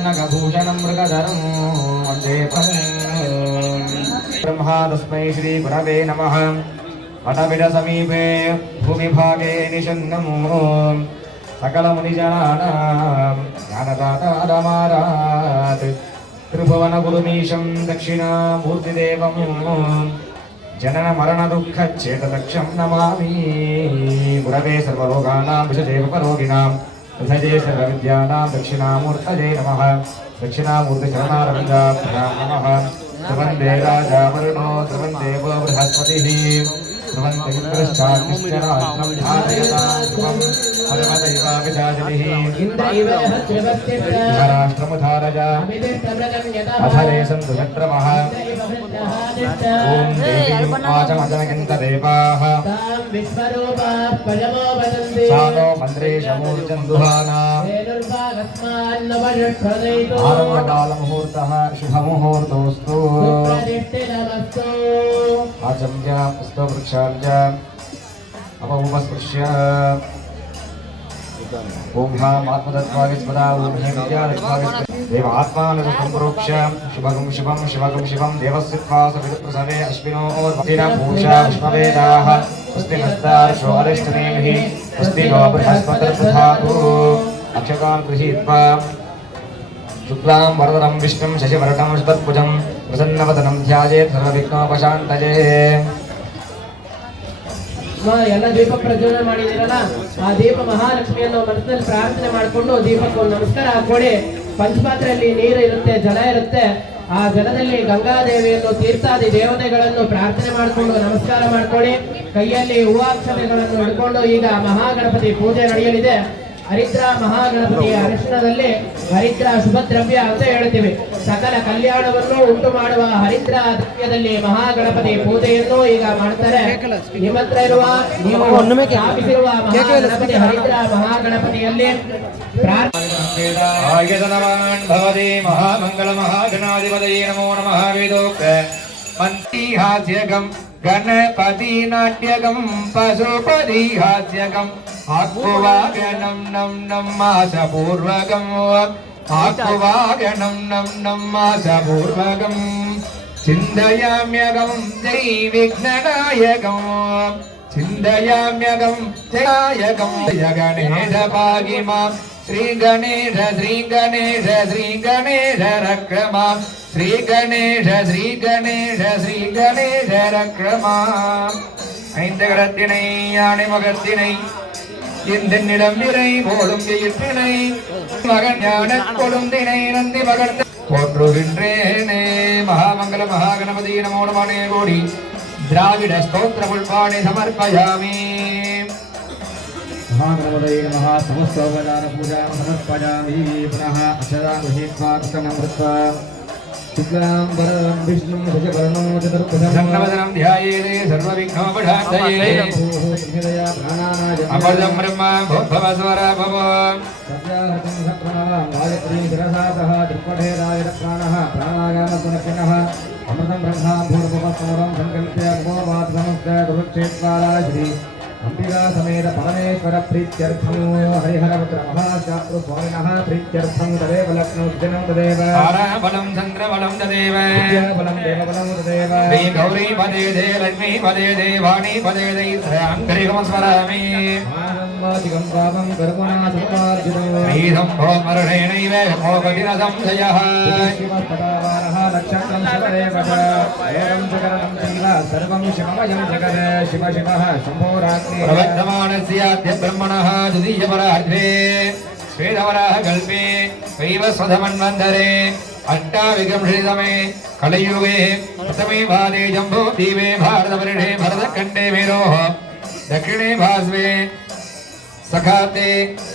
पन्नगभूषणं मृगधरं वन्दे ब्रह्मा तस्मै श्री गुरवे नमः। वटविडसमीपे भूमिभागे निषन्नमो सकलमुनिजनानां ज्ञानदातारमारात् त्रिभुवनगुरुमीशं दक्षिणामूर्तिदेवं जनन मरण दुःखच्छेदलक्ष्यं नमामि। गुरवे सर्वरोगाणां विषजे विपरोगिणां विषजे सर्वविद्यानां दक्षिणामूर्तये नमः। दक्षिणामूर्तिशरणारविन्दाभ्यां नमः। ध्रुवन्दे राजा वरुणो ध्रुवन्देवो बृहस्पतिः ध्रुवन्ते इन्द्रश्चाग्निश्चराग्नं धारयता ध्रुवं पर्वतैवाभिजाजतिः राष्ट्रमुधारजा अधरे सन्तु शत्रवः। ॐ देवीवाचमजनयन्तदेवाः सानो मन्द्रेशमूर्जन्दुहाना आरम्भकालमुहूर्तः शुभमुहूर्तोऽस्तु। आचम्य पुष्पवृक्षार्च अपमुपस्पृश्य ओम आत्मतत्त्वाविस्मदा ओम हे विद्यालक्ष्मी देव आत्मानुसंप्रोक्ष शुभगं शुभं शिवगं शिवं देवस्यत्वा सवितप्रसवे अश्विनो दिना पूषा पुष्पवेदाः स्वस्ति नस्तार्षो अरिष्टनेमिः स्वस्ति नो बृहस्पतिर्दधातु। अक्षतान् गृहीत्वा शुक्लां वरदं विष्णुं शशिवर्णं शतर्भुजं प्रसन्नवदनं ध्यायेत् सर्वविघ्नोपशान्तये। ಎಲ್ಲ ದೀಪ ಪ್ರಜ್ವಲನೆ ಮಾಡಿದಿರಲ್ಲ ಆ ದೀಪ ಮಹಾಲಕ್ಷ್ಮಿಯನ್ನು ಮನಸ್ಸಿನಲ್ಲಿ ಪ್ರಾರ್ಥನೆ ಮಾಡಿಕೊಂಡು ದೀಪಕ್ಕೆ ನಮಸ್ಕಾರ ಹಾಕೊಳ್ಳಿ. ಪಂಚಪಾತ್ರೆಯಲ್ಲಿ ನೀರು ಇರುತ್ತೆ, ಜಲ ಇರುತ್ತೆ. ಆ ಜಲದಲ್ಲಿ ಗಂಗಾದೇವಿಯನ್ನು ತೀರ್ಥಾದಿ ದೇವತೆಗಳನ್ನು ಪ್ರಾರ್ಥನೆ ಮಾಡಿಕೊಂಡು ನಮಸ್ಕಾರ ಮಾಡ್ಕೊಳ್ಳಿ. ಕೈಯಲ್ಲಿ ಹೂವಾಕ್ಷತೆಗಳನ್ನು ಹಿಡ್ಕೊಂಡು ಈಗ ಮಹಾಗಣಪತಿ ಪೂಜೆ ನಡೆಯಲಿದೆ. ಹರಿದ್ರ ಮಹಾಗಣಪತಿಯ ಅರಿಶಿಣದಲ್ಲಿ ಹರಿದ್ರ ಶುಭ ದ್ರವ್ಯ ಅಂತ ಹೇಳ್ತೀವಿ. ಸಕಲ ಕಲ್ಯಾಣವನ್ನು ಉಂಟು ಮಾಡುವ ಹರಿದ್ರ ದ್ರವ್ಯದಲ್ಲಿ ಮಹಾಗಣಪತಿ ಪೂಜೆಯನ್ನು ಈಗ ಮಾಡ್ತಾರೆ. ನಿಮ್ಮ ಹತ್ರ ಇರುವ ನೀವು ಸ್ಥಾಪಿಸಿರುವ ಮಹಾಗಣಪತಿ ಹರಿದ್ರ ಮಹಾಗಣಪತಿಯಲ್ಲಿ ಮಹಾಮಂಗಳ ಮಹಾಗಣಾಧಿಪತಯೇ ನಮೋ ನಮಃ. ವೇದೋಕ್ತ ಮಂತ್ರಿಹಾಸ್ಯಗಂ ಗಣಪತಿ ನಾಟ್ಯಗಂ ಪಶುಪತಿಹಾಸ್ಯಗಂ आकुवागणं नम नम मासपूर्वकं आकुवागणं नम नम मासपूर्वकं चिन्तयाम्यगं जय विघ्ननायकं चिन्तयाम्यगं जयायकं जय गणेश पाहि मां श्री गणेश श्री गणेश श्री गणेश रक्ष मां श्री गणेश श्री गणेश श्री गणेश रक्ष मां। ऐन्दगरत्तिनै यानि मगर्तिनै இந்திரம் விரை போடும் எயிற்றினை மகன் ஞான கொடுந்தினை நந்தி மகன் போற்றுகின்றேனே. மகாமங்கல மகாகணபதி நமோ நமனே கோடி திராவிட ஸ்தோத்திர புல்பாணி சமர்ப்பயாமி. महागणपतये नमः। समस्तोपचार पूजा समर्पयामि। पुनः अक्षरान् गृहीत्वा कृष्णं कृत्वा शुक्लां वरदं विष्णुं शशिवर्णं चतुर्भुजं धन्वदनं ध्यायेत् सर्वविघ्नोपशान्तये। अमृतं ब्रह्म भव स्वर भव सत्याहृतं सप्रणवं गायत्री शिरसा सह त्रिपठेदाय प्राणः प्राणायामसुनक्षिणः अमृतं ब्रह्मा भूर्भुवस्वरं संकल्प्य भगवात् समस्त दुरुक्षेत्वाला श्री अंबिका समेत परमेश्वर प्रीत्यर्थं हरिहरपुत्र महाशास्त्र स्वामिनः प्रीत्यर्थं तदेव लक्ष्मौ जनं तदेव ताराबलं चन्द्रबलं तदेव विद्याबलं देवबलं तदेव श्री गौरी पदे दे लक्ष्मी पदे दे वाणी पदे दे अङ्करिकं स्मरामि। मानवादिकं पापं कर्मणा सत्पार्जितो श्रीधं भोमरणेनैव भोगतिन संशयः शिवस्तदावारः नक्षत्रं शिवदेव च एवं जगरणं चैव सर्वं शिवमयं जगत् शिव शिवः शम्भोरात् प्रवर्तमानस्याद्य ब्रह्मणः द्वितीयपरार्धे श्वेतवराह कल्पे वैवस्वतमन्वन्तरे अष्टाविंशतितमे कलियुगे प्रथमे भागे जम्बूद्वीपे भारतवर्षे भरतखण्डे मेरोः दक्षिणे भास्वे सखाते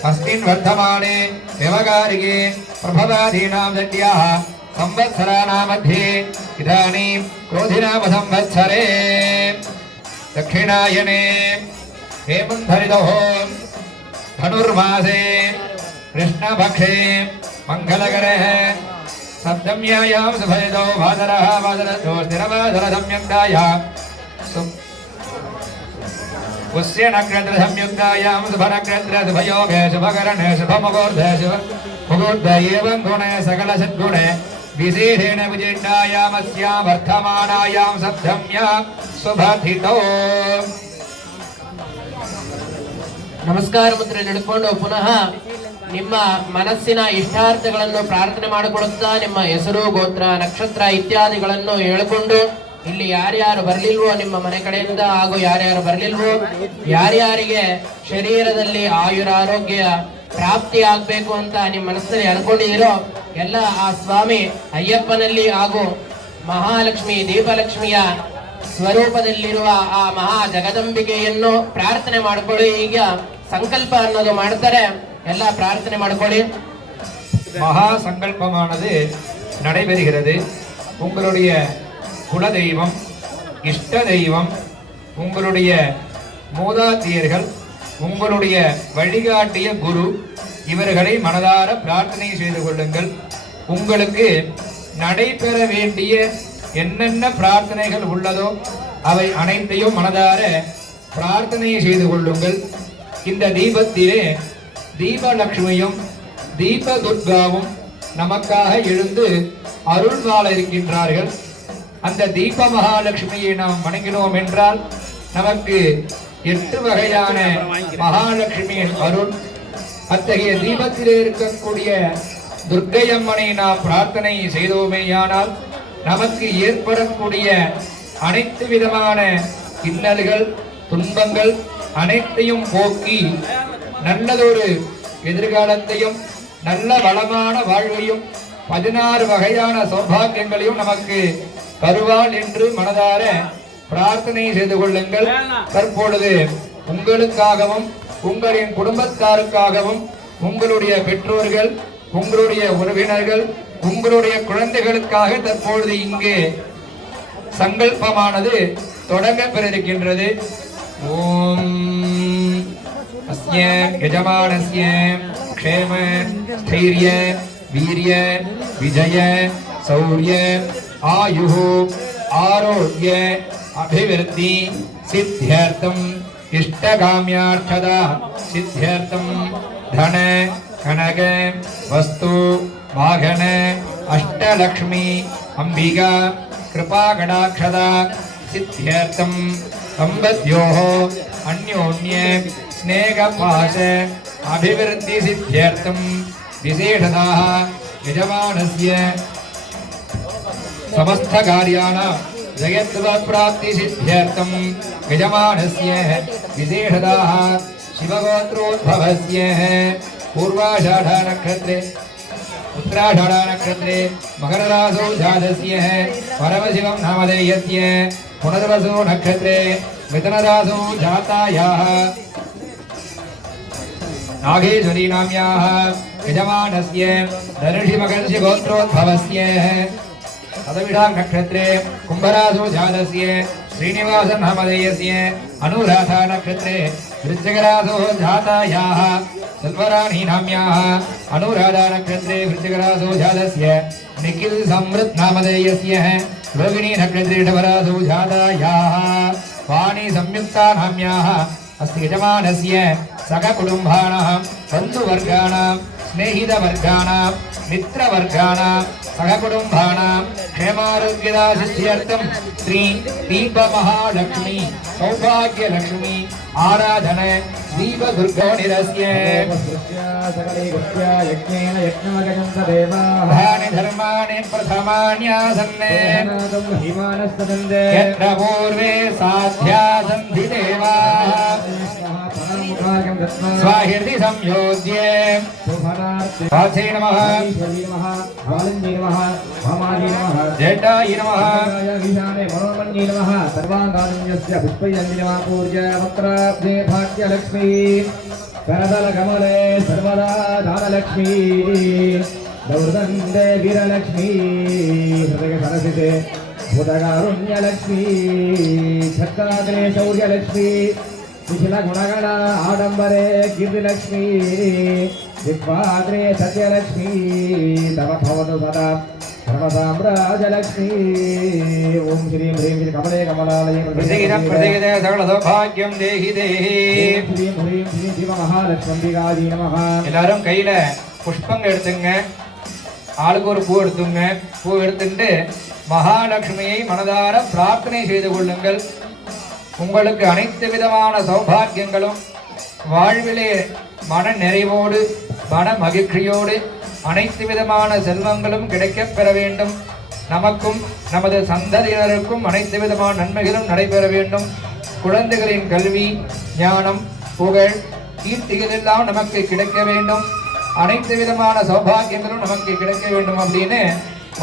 अस्मिन् वर्धमाने व्यवहारिके प्रभवादीनां दट्याः संवत्सराणां मध्ये इदानीं क्रोधिनाम संवत्सरे दक्षिणायने हेमन्धरितोः धनुर्मासे कृष्णपक्षे मङ्गलकरः सप्तम्यायां सुभयतो भादरः भादरतो स्थिरभादरसंयुक्तायां पुष्य नक्षत्र संयुक्तायां शुभनक्षत्र शुभयोगे शुभकरणे शुभमुहूर्ते शुभ मुकुन्द एवं गुणे सकल सद्गुणे विशेषेण विजिष्टायामस्यां वर्धमानायां सद्धम्या शुभथितो ನಮಸ್ಕಾರ ಮುದ್ರೆ ನಡ್ಕೊಂಡು ಪುನಃ ನಿಮ್ಮ ಮನಸ್ಸಿನ ಇಷ್ಟಾರ್ಥಗಳನ್ನು ಪ್ರಾರ್ಥನೆ ಮಾಡಿಕೊಳ್ಳುತ್ತಾ ನಿಮ್ಮ ಹೆಸರು ಗೋತ್ರ ನಕ್ಷತ್ರ ಇತ್ಯಾದಿಗಳನ್ನು ಹೇಳಿಕೊಂಡು ಇಲ್ಲಿ ಯಾರ್ಯಾರು ಬರ್ಲಿಲ್ವೋ ನಿಮ್ಮ ಮನೆ ಕಡೆಯಿಂದ ಹಾಗೂ ಯಾರ್ಯಾರು ಬರ್ಲಿಲ್ವೋ ಯಾರ್ಯಾರಿಗೆ ಶರೀರದಲ್ಲಿ ಆಯುರ ಆರೋಗ್ಯ ಪ್ರಾಪ್ತಿ ಆಗ್ಬೇಕು ಅಂತ ನಿಮ್ಮ ಮನಸ್ಸಲ್ಲಿ ಅನ್ಕೊಂಡಿದ್ದೀರೋ ಎಲ್ಲ ಆ ಸ್ವಾಮಿ ಅಯ್ಯಪ್ಪನಲ್ಲಿ ಹಾಗೂ ಮಹಾಲಕ್ಷ್ಮಿ ದೀಪಲಕ್ಷ್ಮಿಯ ಸ್ವರೂಪದಲ್ಲಿರುವ ಆ ಮಹಾ ಜಗದಂಬಿಕೆಯನ್ನು ಪ್ರಾರ್ಥನೆ ಮಾಡ್ಕೊಳ್ಳಿ. ಈಗ ಸಂಕಲ್ಪ ಅನ್ನೋದು ಮಾಡ್ತಾರೆ, ಎಲ್ಲ ಪ್ರಾರ್ಥನೆ ಮಾಡ್ಕೊಳ್ಳಿ. மகா சங்கல்பமானது நடைபெறுகிறது. உங்களுடைய குலதெய்வம், இஷ்ட தெய்வம், உங்களுடைய மூதாதையர்கள், உங்களுடைய வழிகாட்டிய குரு இவர்களை மனதார பிரார்த்தனை செய்து கொள்ளுங்கள். உங்களுக்கு நடைபெற வேண்டிய என்னென்ன பிரார்த்தனைகள் உள்ளதோ அவை அனைத்தையும் மனதார பிரார்த்தனை செய்து கொள்ளுங்கள். இந்த தீபத்திலே தீபலட்சுமியும் தீப துர்காவும் நமக்காக எழுந்து அருள் வாழ இருக்கின்றார்கள். அந்த தீப மகாலட்சுமியை நாம் வணங்கினோம் என்றால் நமக்கு 8 வகையான மகாலட்சுமியின் அருள். அத்தகைய தீபத்திலே இருக்கக்கூடிய துர்க்கையம்மனை நாம் பிரார்த்தனை செய்தோமேயானால் நமக்கு ஏற்படக்கூடிய அனைத்து விதமான இன்னல்கள் துன்பங்கள் அனைத்தையும் போக்கி நல்லதொரு எதிர்காலத்தையும் நல்ல வளமான வாழ்வையும் 16 வகையான சௌபாகியங்களையும் நமக்கு தருவாள் என்று மனதார பிரார்த்தனை செய்து கொள்ளுங்கள். தற்பொழுது உங்களுக்காகவும் உங்களின் குடும்பத்தாருக்காகவும் உங்களுடைய பெற்றோர்கள், உங்களுடைய உறவினர்கள், உங்களுடைய குழந்தைகளுக்காக தற்பொழுது இங்கே சங்கல்பமானது தொடங்க பெறிருக்கின்றது. ஓம் அஸ்ய யஜமானஸ்ய க்ஷேம ஸ்தைர்ய வீரிய விஜய சௌர்ய ஆயுஹு ஆரோக்ய அபிவிருத்தி சித்தியர்த்தம் இஷ்டகாம்யார்த்ததா சித்தியர்த்தம் தன கனக வஸ்து வாகன அஷ்டலக்ஷ்மி அம்பிகா कृपाकटाक्षदा सिद्ध्यर्थं सम्बद्योः अन्योन्ये स्नेहपाश अभिवृद्धि सिद्ध्यर्थं विशेषतः यजमानस्य समस्तकार्याणां जयत्वप्राप्ति सिद्ध्यर्थं यजमानस्य विशेषतः शिवगोत्रोद्भवस्य पूर्वाषाढा नक्षत्रे उत्तराषाढा नक्षत्रे मकररासौ जातस्य परमशिवं नामधेयस्य पुनर्वसु नक्षत्रे मिथुनरासौ जातायाः नागेश्वरी नाम्याः यजमानस्य धनुषिमकर्षि गोत्रोद्भवस्य तदविडां नक्षत्रे कुम्भरासौ जातस्य श्रीनिवास नामधेयस्य अनुराधा नक्षत्रे वृश्चिकरासौ जातायाः सल्वराणी नाम्याः अनुराधा नक्षत्रे वृश्चिकरासौ जातस्य निखिल समृद्ध नामधेयस्य रोहिणी नक्षत्रे ऋषभरासौ जातायाः वाणी संयुक्ता नाम्याः अस्ति यजमानस्य सखकुटुम्बानां बन्धुवर्गाणां स्नेहितवर्गाणां मित्रवर्गाणां सहकुटुम्बानां क्षेमारोग्यदा सिद्ध्यर्थं श्री दीपमहालक्ष्मी सौभाग्यलक्ष्मी आराधन दीपदुर्गो निरस्य धानि धर्माणि प्रथमान्यासन्ने यत्र पूर्वे साध्या सन्ति देवाः स्वाहिर्दि संयोज्य वाचे नमः जेठाय नमः सर्वांगान्यस्य पुष्पयन्तिनमः पूज्य वक्त्राब्धे भाग्यलक्ष्मी करदलकमले सर्वदा दानलक्ष्मी दौर्दन्ते वीरलक्ष्मी हृदयसरसिते भूतकारुण्यलक्ष्मी छत्राग्रे शौर्यलक्ष्मी शिशिलगुणगण आडम्बरे कीर्तिलक्ष्मी विश्वाग्रे सत्यलक्ष्मी तव भवतु सदा सर्वसाम्राजलक्ष्मी ओम श्रीं ह्रीं श्री कमले कमलालये प्रसीद सकल सौभाग्यम देहि देहि श्रीं ह्रीं श्री शिव महालक्ष्मी नमः. எல்லாரும் கையில புஷ்பங்க எடுத்துங்க, ஆளுக்கு ஒரு பூ எடுத்துங்க. பூ எடுத்துட்டு மகாலட்சுமியை மனதார பிரார்த்தனை செய்து கொள்ளுங்கள். உங்களுக்கு அனைத்து விதமான சௌபாகியங்களும் வாழ்விலே மன நிறைவோடு மன மகிழ்ச்சியோடு அனைத்து விதமான செல்வங்களும் கிடைக்கப் பெற வேண்டும். நமக்கும் நமது சந்ததியினருக்கும் அனைத்து விதமான நன்மைகளும் நடைபெற வேண்டும். குழந்தைகளின் கல்வி, ஞானம், புகழ், கீர்த்திகள் எல்லாம் நமக்கு கிடைக்க வேண்டும். அனைத்து விதமான சௌபாகியங்களும் நமக்கு கிடைக்க வேண்டும் அப்படின்னு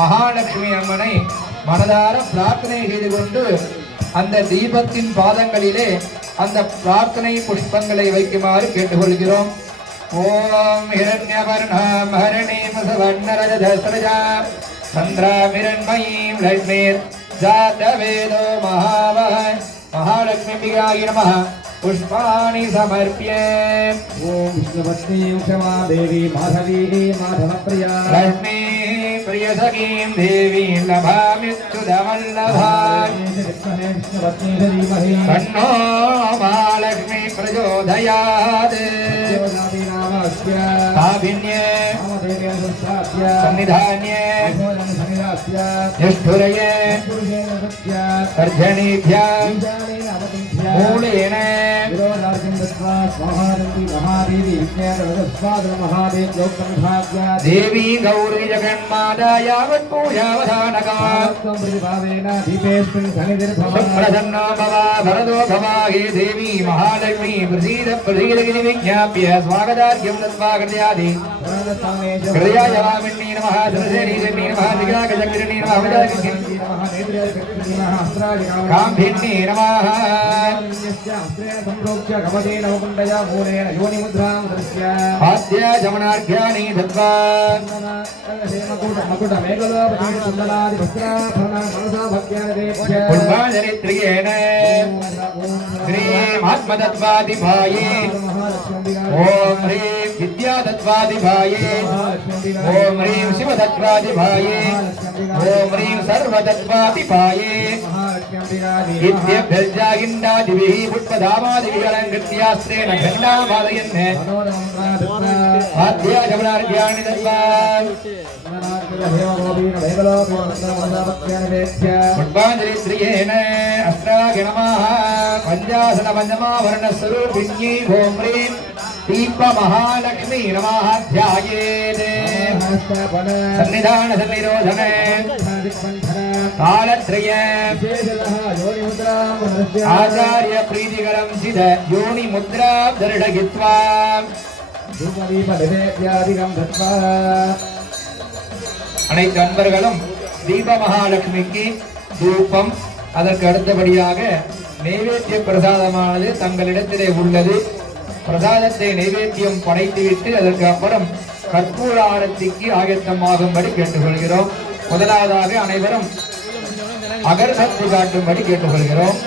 மகாலட்சுமி அம்மனை மனதார பிரார்த்தனை செய்து கொண்டு அந்த தீபத்தின் பாதங்களிலே அந்த பிரார்த்தனை புஷ்பங்களை வைக்குமாறு கேட்டுக்கொள்கிறோம். ஓம் ஹிரண்யவர்ணாம் ஹரணீம் சவர்ணரஜதஸ்ரஜாம் சந்திராமிரண்மயீம் லக்ஷ்மீர் ஜாதவேதோ மகாவஹ மகாலட்சுமிபிகாய நமः पुष्पाणि समर्प्य ओम विष्णुपत्नी क्षमा देवी माधवी माधवप्रिया लक्ष्मी प्रियसखीं देवी लभाम्युच्युतवल्लभाम् विष्णुपत्नी धीमहि तन्नो महालक्ष्मी प्रचोदयात् काभिन्ये सन्निधान्ये निष्ठुरये तर्जनीभ्य मूलेन देवी गौरी जगन्माता यावत् पूजावधानकाप्रसन्नो भवा भरदो भवा हे देवी महालक्ष्मी प्रसीद प्रसीदगिरि विज्ञाप्य स्वागतार्घ्यं दत्त्वा कृत्यादि हृदयाय वामिन्नी नमः सरसेनीदेवी नमः दिगागजगिरिणी नमः काम्भिन्नी नमः आद्य जमनार्घ्यानि दत्त्वा पुष्पाञ्जलित्रियेण श्रीम् आत्मतत्त्वादिभाये ॐ ह्रीं विद्यातत्त्वादिभाये ॐ ह्रीं शिवतत्त्वादिभाये ॐ ह्रीं सर्वतत्त्वादिभाये इत्यभ्यर्जागिन्दादिभिः पुष्पधामादिभिः अलङ्कृत्यास्त्रेण घण्टामादयन् आद्य जमनार्घ्यानि दत्त्वा पुष्पाञ्जलित्रियेण अस्त्राघ्य नमः पञ्चाशतपञ्चमावर्णस्वरूपिण्यै ॐ ह्रीं दीपमहालक्ष्मी नमः ध्यायेत् सन्निधान सन्निरोधन कालत्रय आचार्य प्रीतिकरं चिद योनि मुद्रा दर्शयित्वा அனைத்து அன்பர்களும் தீப மகாலட்சுமிக்கு தூபம், அதற்கு அடுத்தபடியாக நைவேத்திய பிரசாதமானது தங்களிடத்திலே உள்ளது. பிரசாதத்தை நைவேத்தியம் படைத்துவிட்டு அதற்கு அப்புறம் கற்பூர ஆரத்திக்கு ஆயத்தமாகும்படி கேட்டுக்கொள்கிறோம். முதலாவதாக அனைவரும் அகர்பத்தி காட்டும்படி கேட்டுக்கொள்கிறோம்.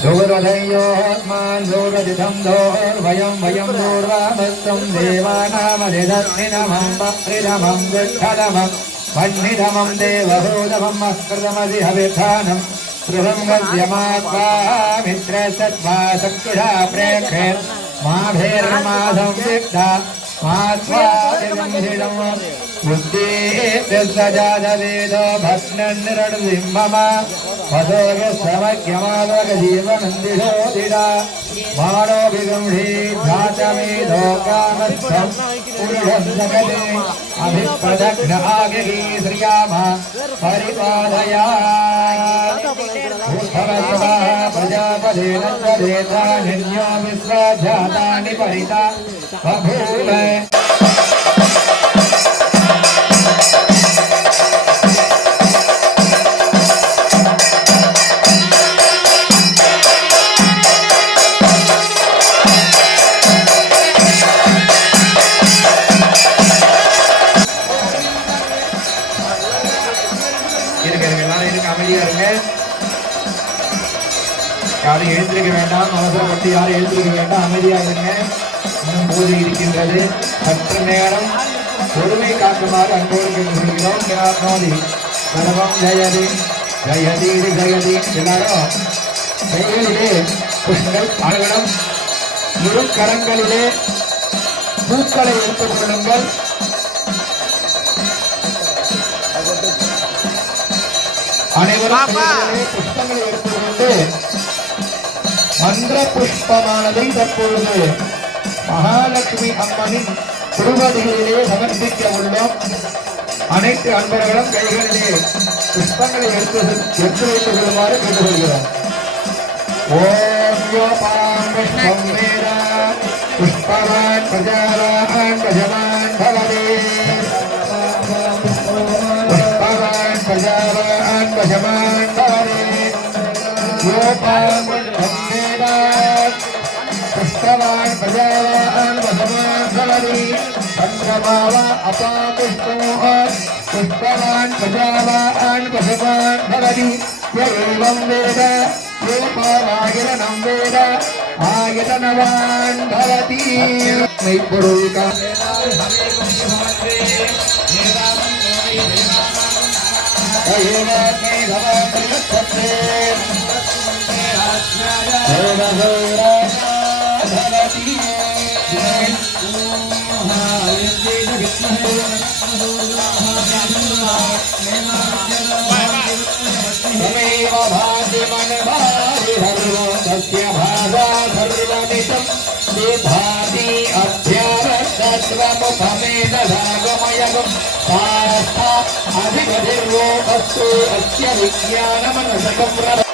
दूरधयोस्मान् दूरजितं दोर्वयं वयं दूर्वामस्तं देवानामधिदत्निनमं वक्रिदमं दुःखदमं वह्निदमं देवभूतमं अस्कृतमसि हविधानं गृहं गद्यमात्वा मित्रसत्त्वा चक्षुषा प्रेक्षे माभेर्माधं विक्ता मास्वादिदं बुद्धेभ्यसजातवेदो भस्मन्निरडुबिम्बम वसोगस्रमज्ञमावगजीवनन्दिशोदिडा माणोऽभिगुंढीध्यातमेधो कामस्थं पुरुषं जगते अभिप्रदग्न आगही श्रियाम परिपादया भूतवस्वा प्रजापदेन त्वदेता निन्यो विश्वजातानि परिता बभूव யாரும் எழுந்திருக்க வேண்டாம், அவசரப்பட்டு யாரும் எழுந்திருக்க வேண்டாம், அமைதியாக இருங்க. இன்னும் பூஜை இருக்கின்றது. சற்று நேரம் பொறுமை காக்குமாறு அன்போடு கேட்டுக்கொள்கிறோம். கிராத்மோதி சர்வம் ஜெயதி ஜெயதி ஜெயதி. எல்லாரும் கைகளிலே புஷ்பங்கள் அழகணும். இரு கரங்களிலே பூக்களை எடுத்துக் கொள்ளுங்கள். அனைவரும் புஷ்பங்களை எடுத்துக்கொண்டு மந்திர புஷ்பமானதை தற்பொழுது மகாலட்சுமி அம்மனின் திருவடிகளிலே சமர்ப்பிக்க உள்ளோம். அனைத்து அன்பர்களும் கைகளிலே புஷ்பங்களை எடுத்து வைத்துக் கொள்ளுமாறு கேட்டுக்கொள்கிறோம். ஓம் யோபாம் புஷ்பம் வேத புஷ்பவான் பிரஜாவான் பிரஜமான் பவதே புஷ்பவான் பிரஜாவான் பிரஜமான் பவதே யோபாம் புஷ்பம் வேத पुष्पवान् प्रजावान् वसवान् भवति चन्द्रमाव अपापुष्पोः पुष्पवान् प्रजावान् वसवान् भवति य एवं वेद योपावायतनं वेद आयतनवान् भवति मैपुरुका अधिगतिर्वोऽस्तु अस्य विज्ञानमनसकं